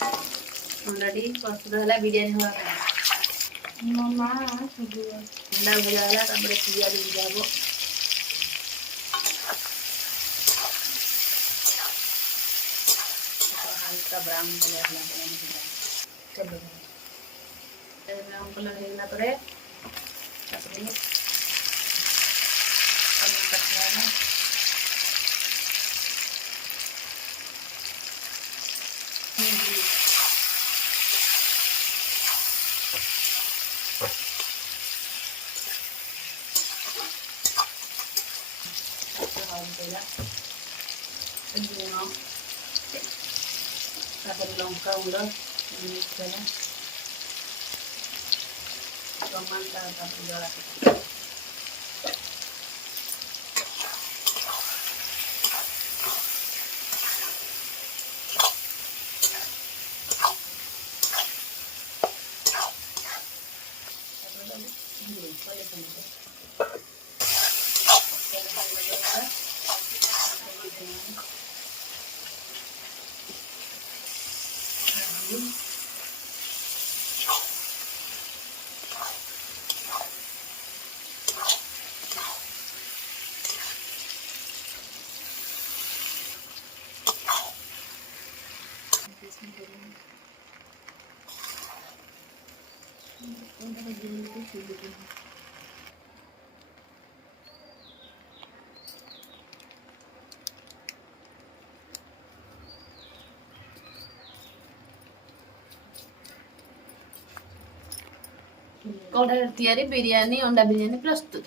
अंडाटी प्रस्तुत है बिरियानी हुआ मामा अंडा भजा है पियाज भजाब हल्का ब्राउन कलर चलो ब्राउन कलर होगा लंका गुड़ टमाटर कढ़ाई तैयारी बिरयानी अंडा बिरयानी प्रस्तुत।